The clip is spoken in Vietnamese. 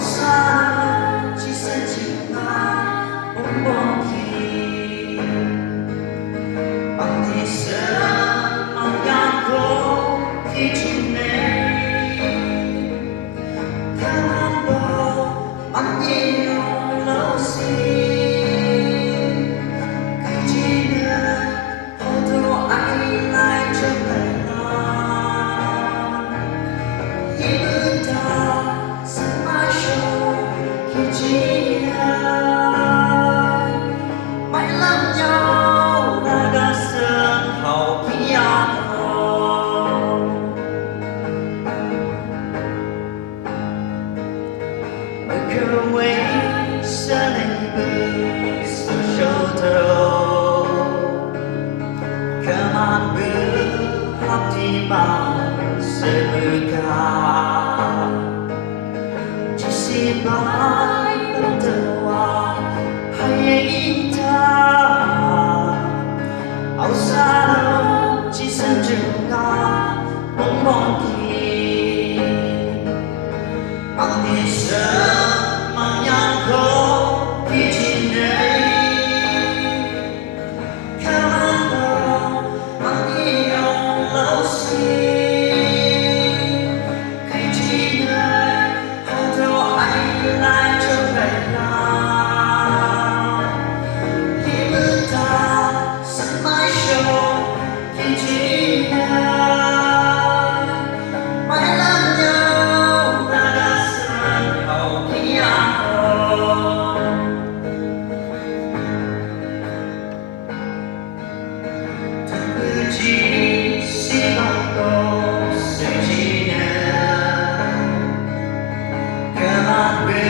xa chỉ sẽ chịu ngã bóng bóng khi bằng thì sẽ mang nhạc khổ khi chim này theo hàng bờ bằng nhiều lâu xin cái chi nữa hầu thô anh lại trở về Come on, baby.